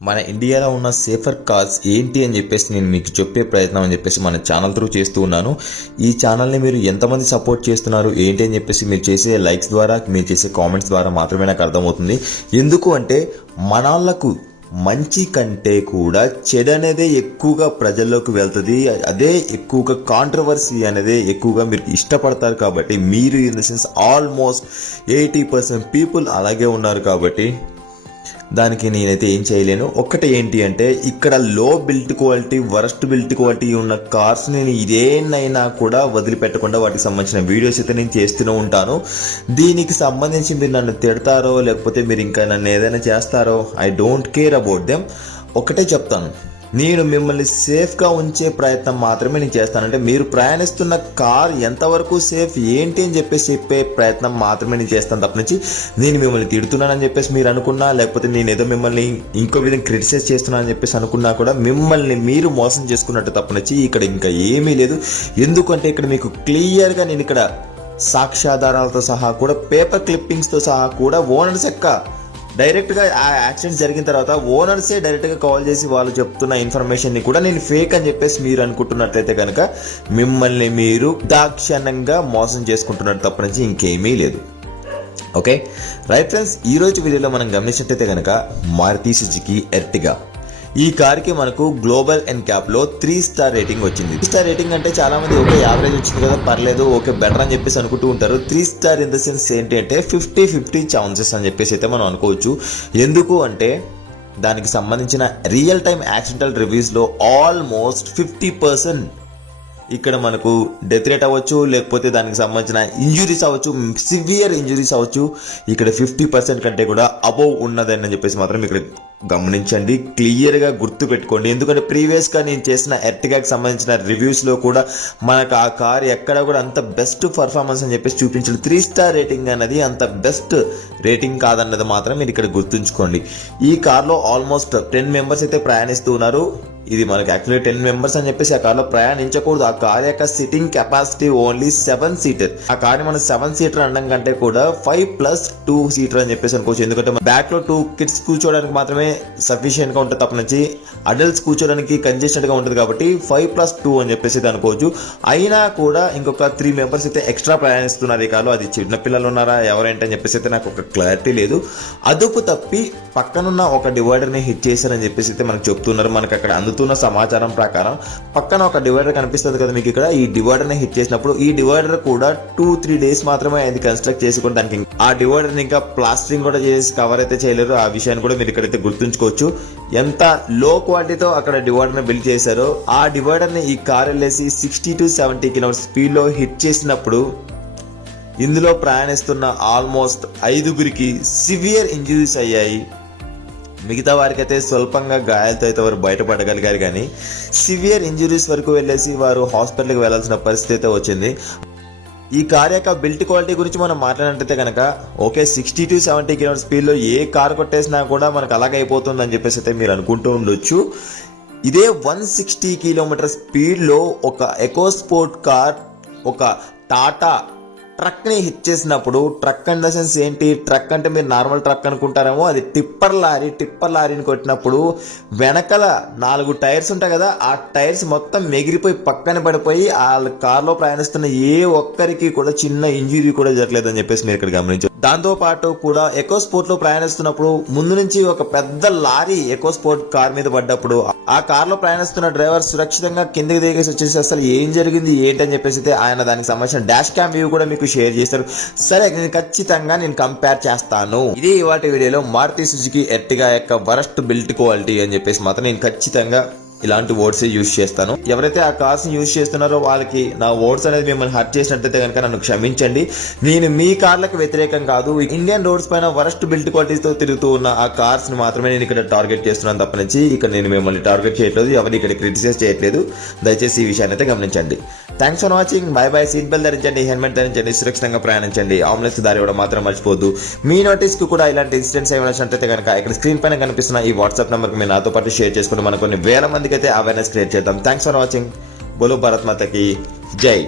మన ఇండియాలో ఉన్న సేఫర్ కార్స్ ఏంటి అని చెప్పేసి నేను మీకు చెప్పే ప్రయత్నం అని చెప్పేసి మన ఛానల్ త్రూ చేస్తూ ఉన్నాను. ఈ ఛానల్ని మీరు ఎంతమంది సపోర్ట్ చేస్తున్నారు ఏంటి అని చెప్పేసి మీరు చేసే లైక్స్ ద్వారా, మీరు చేసే కామెంట్స్ ద్వారా మాత్రమే నాకు అర్థమవుతుంది. ఎందుకు అంటే మనాళ్లకు మంచి కంటే కూడా చెడు అనేది ఎక్కువగా ప్రజల్లోకి వెళ్తుంది. అదే ఎక్కువగా కాంట్రవర్సీ అనేది ఎక్కువగా మీరు ఇష్టపడతారు కాబట్టి, మీరు in the sense almost 80% people అలాగే ఉన్నారు కాబట్టి దానికి నేనైతే ఏం చేయలేను. ఒక్కటే ఏంటి అంటే ఇక్కడ లో built quality, worst built quality ఉన్న కార్స్ నేను ఇదేనైనా కూడా వదిలిపెట్టకుండా వాటికి సంబంధించిన వీడియోస్ అయితే నేను చేస్తూనే ఉంటాను. దీనికి సంబంధించి మీరు నన్ను తిడతారో లేకపోతే మీరు ఇంకా నన్ను ఏదైనా చేస్తారో, I don't care about them. ఒకటే చెప్తాను, నేను మిమ్మల్ని సేఫ్గా ఉంచే ప్రయత్నం మాత్రమే నేను చేస్తానంటే మీరు ప్రయాణిస్తున్న కార్ ఎంతవరకు సేఫ్ ఏంటి అని చెప్పేసి చెప్పే ప్రయత్నం మాత్రమే నేను చేస్తాను. తప్పనించి నేను మిమ్మల్ని తిడుతున్నానని చెప్పేసి మీరు అనుకున్నా, లేకపోతే నేను ఏదో మిమ్మల్ని ఇంకో విధంగా క్రిటిసైజ్ చేస్తున్నానని చెప్పేసి అనుకున్నా కూడా మిమ్మల్ని మీరు మోసం చేసుకున్నట్టు తప్పనించి ఇక్కడ ఇంకా ఏమీ లేదు. ఎందుకంటే ఇక్కడ మీకు క్లియర్గా నేను ఇక్కడ సాక్ష్యాధారాలతో సహా కూడా, పేపర్ క్లిప్పింగ్స్తో సహా కూడా ఓనర్స్ యొక్క డైరెక్ట్గా ఆ యాక్సిడెంట్ జరిగిన తర్వాత ఓనర్సే డైరెక్ట్గా కాల్ చేసి వాళ్ళు చెప్తున్న ఇన్ఫర్మేషన్ని కూడా నేను ఫేక్ అని చెప్పేసి మీరు అనుకుంటున్నట్లయితే కనుక మిమ్మల్ని మీరు దాక్షణ్యంగా మోసం చేసుకుంటున్నట్టు తప్పనించి ఇంకేమీ లేదు. ఓకే రైట్ ఫ్రెండ్స్, ఈరోజు వీడియోలో మనం గమనించినట్లయితే కనుక మారుతి సుజుకి ఎర్టిగా ఈ కార్కి మనకు గ్లోబల్ ఎన్క్యాప్ లో 3 స్టార్ రేటింగ్ వచ్చింది. 3 స్టార్ రేటింగ్ అంటే చాలా మంది ఓకే యావరేజ్ వచ్చింది కదా, పర్లేదు, ఓకే బెటర్ అని చెప్పేసి అనుకుంటూ ఉంటారు. 3 స్టార్ ఇన్ ద సెన్స్ ఏంటి అంటే 50-50 ఛాన్సెస్ అని చెప్పేసి అయితే మనం అనుకోవచ్చు. ఎందుకు అంటే దానికి సంబంధించిన రియల్ టైమ్ యాక్సిడెంటల్ రివ్యూస్ లో ఆల్మోస్ట్ 50% ఇక్కడ మనకు డెత్ రేట్ అవ్వచ్చు, లేకపోతే దానికి సంబంధించిన ఇంజురీస్ అవ్వచ్చు, సివియర్ ఇంజురీస్ అవ్వచ్చు, ఇక్కడ 50% కంటే కూడా అబోవ్ ఉన్నదని చెప్పేసి మాత్రం ఇక్కడ గమనించండి, క్లియర్గా గుర్తు పెట్టుకోండి. ఎందుకంటే ప్రీవియస్గా నేను చేసిన ఎర్టిగాకి సంబంధించిన రివ్యూస్లో కూడా మనకు ఆ కార్ ఎక్కడ కూడా అంత బెస్ట్ పర్ఫార్మెన్స్ అని చెప్పేసి చూపించాడు. 3 స్టార్ రేటింగ్ అనేది అంత బెస్ట్ రేటింగ్ కాదన్నది మాత్రం మీరు ఇక్కడ గుర్తుంచుకోండి. ఈ కార్లో ఆల్మోస్ట్ 10 మెంబర్స్ అయితే ప్రయాణిస్తూ ఉన్నారు. ఇది మనకి యాక్చువల్లీ 10 మెంబర్స్ అని చెప్పేసి ఆ కార్లో ప్రయాణించకూడదు. ఆ కార్ యొక్క సిట్టింగ్ కెపాసిటీ ఓన్లీ 7 సీటర్. ఆ కార్ని మనం 7 సీటర్ అనడం కంటే కూడా 5+2 సీటర్ అని చెప్పేసి అనుకోవచ్చు. ఎందుకంటే బ్యాక్ లో 2 కిడ్స్ కూర్చోడానికి మాత్రమే సఫిషియెంట్ గా ఉంటుంది, తప్పనించి అడల్ట్స్ కూర్చోడానికి కంజెస్టెడ్ గా ఉంటుంది కాబట్టి 5+2 అని చెప్పేసి అయితే అనుకోవచ్చు. అయినా కూడా ఇంకొక 3 మెంబర్స్ అయితే ఎక్స్ట్రా ప్రయాణిస్తున్నారు ఈ కార్లో. అది చిన్న పిల్లలు ఉన్నారా ఎవరేంటని చెప్పేసి అయితే నాకు ఒక క్లారిటీ లేదు. అదుపు తప్పి పక్కనున్న ఒక డివైడర్ ని హిట్ చేశారని చెప్పేసి అయితే మనకు చెప్తున్నారు. మనకు అక్కడ అందుతున్న సమాచారం ప్రకారం పక్కన ఒక డివైడర్ కనిపిస్తుంది కదా మీకు, ఇక్కడ ఈ డివైడర్ ని హిట్ చేసినప్పుడు ఈ డివైడర్ కూడా 2-3 డేస్ మాత్రమే అది కన్స్ట్రక్ట్ చేసుకుని దానికి ఆ డివైడర్ ని ఇంకా ప్లాస్టరింగ్ కూడా చేసి కవర్ అయితే చేయలేరు. ఆ విషయాన్ని కూడా మీరు ఇక్కడైతే గుర్తుంచుకోవచ్చు. ఎంత లో క్వాలిటీతో అక్కడ డివైడర్ ని బిల్డ్ చేశారో, ఆ డివైడర్ ని ఈ కార్ వెళ్ళేసి 60-70 కిలోమీటర్ స్పీడ్ లో హిట్ చేసినప్పుడు ఇందులో ప్రయాణిస్తున్న ఆల్మోస్ట్ 5గురికి సివియర్ ఇంజురీస్ అయ్యాయి. మిగతా వారికి అయితే స్వల్పంగా గాయాలతో అయితే వారు బయటపడగలిగారు, కానీ సివియర్ ఇంజురీస్ వరకు వెళ్ళేసి వారు హాస్పిటల్కి వెళ్లాల్సిన పరిస్థితి అయితే వచ్చింది. ఈ కార్ యొక్క బిల్ట్ క్వాలిటీ గురించి మనం మాట్లాడినట్టయితే కనుక ఓకే 60-70 కిలోమీటర్ స్పీడ్లో ఏ కార్ కొట్టేసినా కూడా మనకు అలాగే అయిపోతుంది అని చెప్పేసి అయితే మీరు అనుకుంటూ ఉండొచ్చు. ఇదే 160 కిలోమీటర్ స్పీడ్లో ఒక ఎకో స్పోర్ట్ కార్ ఒక టాటా ట్రక్ ని హిట్ చేసినప్పుడు, ట్రక్ ఇన్ ద సెన్స్ ఏంటి, ట్రక్ అంటే మీరు నార్మల్ ట్రక్ అనుకుంటారేమో, అది టిప్పర్ లారీని కొట్టినప్పుడు వెనకల 4 టైర్స్ ఉంటాయి కదా, ఆ టైర్స్ మొత్తం ఎగిరిపోయి పక్కన పడిపోయి ఆ కార్లో ప్రయాణిస్తున్న ఏ ఒక్కరికి కూడా చిన్న ఇంజురీ కూడా జరగలేదని చెప్పేసి మీరు ఇక్కడ గమనించారు. దాంతో పాటు కూడా ఎకో స్పోర్ట్ లో ప్రయాణిస్తున్నప్పుడు ముందు నుంచి ఒక పెద్ద లారీ ఎకో స్పోర్ట్ కార్ మీద పడ్డప్పుడు ఆ కార్ లో ప్రయాణిస్తున్న డ్రైవర్ సురక్షితంగా కిందకి దిగేసి వచ్చేసి అసలు ఏం జరిగింది ఏంటని చెప్పేసి అయితే ఆయన దానికి సంబంధించిన డాష్ క్యామ్ వ్యూ కూడా మీకు షేర్ చేస్తారు. సరే, నేను ఖచ్చితంగా కంపేర్ చేస్తాను. ఇది ఇవాటి వీడియోలో మారుతి సుజుకి ఎర్టిగా యొక్క వరస్ట్ బిల్ట్ క్వాలిటీ అని చెప్పేసి మాత్రం నేను ఖచ్చితంగా ఇలాంటి వర్డ్స్ యూజ్ చేస్తాను. ఎవరైతే ఆ కార్స్ ని యూజ్ చేస్తున్నారో వాళ్ళకి నా వర్డ్స్ అనేది మిమ్మల్ని హర్ట్ చేసినట్టయితే కనుక నన్ను క్షమించండి. నేను మీ కార్లకు వ్యతిరేకం కాదు. ఇండియన్ రోడ్స్ పైన వరస్ట్ బిల్ట్ క్వాలిటీతో తిరుగుతూ ఉన్న ఆ కార్స్ ని మాత్రమే నేను ఇక్కడ టార్గెట్ చేస్తున్నాను తప్పనించి ఇక్కడ నేను మిమ్మల్ని టార్గెట్ చేయట్లేదు, ఎవరిని ఇక్కడ క్రిటిసైజ్ చేయట్లేదు. దయచేసి ఈ విషయాన్ని అయితే గమనించండి. Thanks for watching. By by. Seat belt ధరించండి, హెల్మెట్ ధరించండి, సురక్షితంగా ప్రయాణించండి, ఆంబులెన్స్ దారి ఇవ్వడం మాత్రం మర్చిపోద్దు. మీ నోటీస్ కు కూడా ఇలాంటి ఇన్సిడెంట్స్ ఏమైనా వచ్చినట్లయితే కనుక ఇక్కడ స్క్రీన్ పైన కనిపిస్తున్న ఈ వాట్సాప్ నెంబర్ కి మీరు నాతో పాటు షేర్ చేసుకుని మనం కొన్ని వేల మందికి అయితే అవేర్నెస్ క్రియేట్ చేద్దాం. Thanks for watching. బోలో భారత్ మాతా కీ జై.